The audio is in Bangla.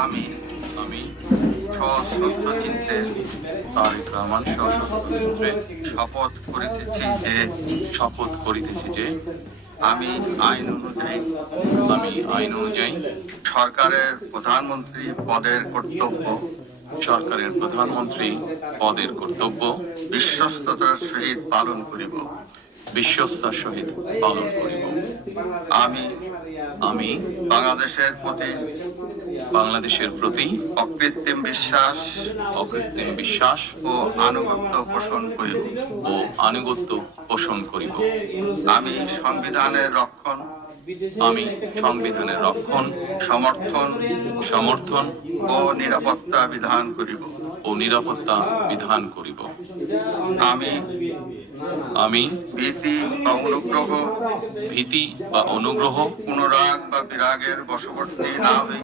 আমি আমি সশ্রদ্ধ চিত্তে তারেক রহমান সশস্ত্র চিত্রে শপথ করিতেছি যে আমি আইন অনুযায়ী সরকারের প্রধানমন্ত্রী পদের কর্তব্য বিশ্বস্ততার সহিত পালন করিব। বিশ্বস্তার সহিত পালন করিব। আমি বাংলাদেশের প্রতি অকৃত্রিম বিশ্বাস ও আনুগত্য পোষণ করিব। আমি সংবিধানের রক্ষণ সমর্থন ও নিরাপত্তা বিধান করিব। আমি ভীতি বা অনুগ্রহ অনুরাগ বা বিরাগের বশবর্তী না হই।